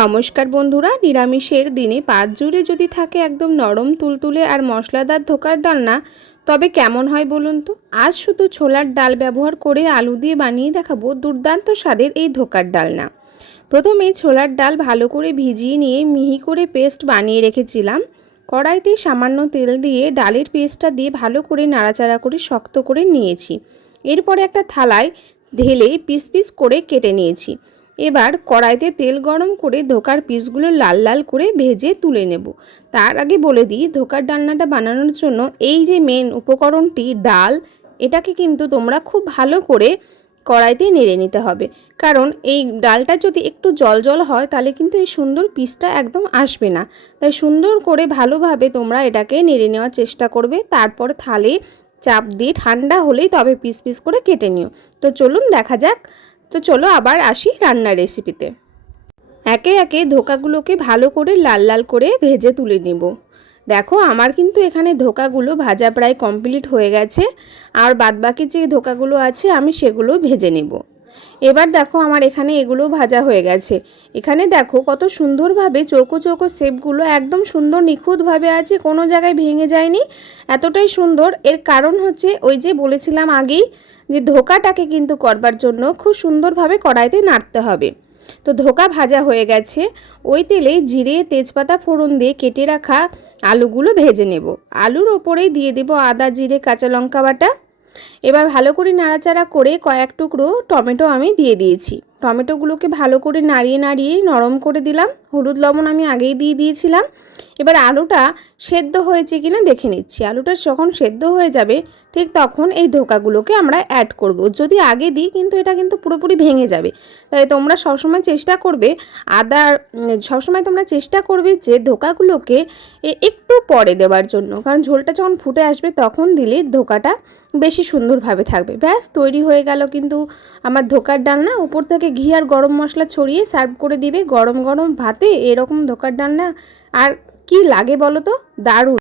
নমস্কার বন্ধুরা, নিরামিষের দিনে পাত জুড়ে যদি থাকে একদম নরম তুলতুলে আর মশলাদার ধোকার ডালনা, তবে কেমন হয় বলুন তো। আজ শুধু ছোলার ডাল ব্যবহার করে আলু দিয়ে বানিয়ে দেখাবো দুর্দান্ত স্বাদের এই ধোকার ডালনা। প্রথমেই ছোলার ডাল ভালো করে ভিজিয়ে নিয়ে মিহি করে পেস্ট বানিয়ে রেখেছিলাম। কড়াইতে সামান্য তেল দিয়ে ডালের পেস্টটা দিয়ে ভালো করে নাড়াচাড়া করে শক্ত করে নিয়েছি। এরপরে একটা থালায় ঢেলে পিস পিস করে কেটে নিয়েছি। এবার কড়াইতে তেল গরম করে ধোকার পিসগুলো লাল লাল করে ভেজে তুলে নেব। তার আগে বলে দিই, ধোকার ডালনাটা বানানোর জন্য এই যে মেন উপকরণটি ডাল, এটাকে কিন্তু তোমরা খুব ভালো করে কড়াইতে নেড়ে নিতে হবে। কারণ এই ডালটা যদি একটু জল জল হয় তাহলে কিন্তু এই সুন্দর পিসটা একদম আসবে না। তাই সুন্দর করে ভালোভাবে তোমরা এটাকে নেড়ে নেওয়ার চেষ্টা করবে। তারপর থালে চাপ দিয়ে ঠান্ডা হলেই তবে পিস পিস করে কেটে নিও। তো চলুন দেখা যাক। তো চলো আবার আসি রান্নার রেসিপিতে। একে একে ধোকাগুলোকে ভালো করে লাল লাল করে ভেজে তুলে নেব। দেখো আমার কিন্তু এখানে ধোকাগুলো ভাজা প্রায় কমপ্লিট হয়ে গেছে। আর বাদবাকি যে ধোকাগুলো আছে আমি সেগুলো ভেজে নেব। এবার দেখো আমার এখানে এগুলো ভাজা হয়ে গেছে। এখানে দেখো কত সুন্দরভাবে চৌকো চৌকো শেপগুলো একদম সুন্দর নিখুঁতভাবে আছে, কোনো জায়গায় ভেঙে যায়নি। এতটাই সুন্দর। এর কারণ হচ্ছে ওই যে বলেছিলাম আগেই যে ধোকাটাকে কিন্তু করবার জন্য খুব সুন্দরভাবে কড়াইতে নাড়তে হবে। তো ধোকা ভাজা হয়ে গেছে। ওই তেলে জিরে তেজপাতা ফোড়ন দিয়ে কেটে রাখা আলুগুলো ভেজে নেব। আলুর ওপরেই দিয়ে দেব আদা জিরে কাঁচা লঙ্কা বাটা। এবার ভালো করে নাড়াচাড়া করে কয়েক টুকরো টমেটো আমি দিয়ে দিয়েছি। টমেটোগুলোকে ভালো করে নাড়িয়ে নাড়িয়ে নরম করে দিলাম। হলুদ লবণ আমি আগেই দিয়ে দিয়েছিলাম। এবার আলুটা সেদ্ধ হয়েছে কিনা দেখে নিচ্ছি। আলুটা যখন সেদ্ধ হয়ে যাবে ঠিক তখন এই ধোকাগুলোকে আমরা অ্যাড করব। যদি আগে দিই কিন্তু এটা কিন্তু পুরোপুরি ভেঙে যাবে। তাই তোমরা সবসময় চেষ্টা করবে সবসময় তোমরা চেষ্টা করবে যে ধোকাগুলোকে একটু পরে দেওয়ার জন্য, কারণ ঝোলটা যখন ফুটে আসবে তখন দিলে ধোকাটা বেশি সুন্দরভাবে থাকবে। ব্যাস তৈরি হয়ে গেল কিন্তু আমার ধোকার ডালনা। উপর থেকে ঘি আর গরম মশলা ছড়িয়ে সার্ভ করে দিবে গরম গরম ভাতে। এরকম ধোকার ডালনা আর কি লাগে বলো তো, দারুণ।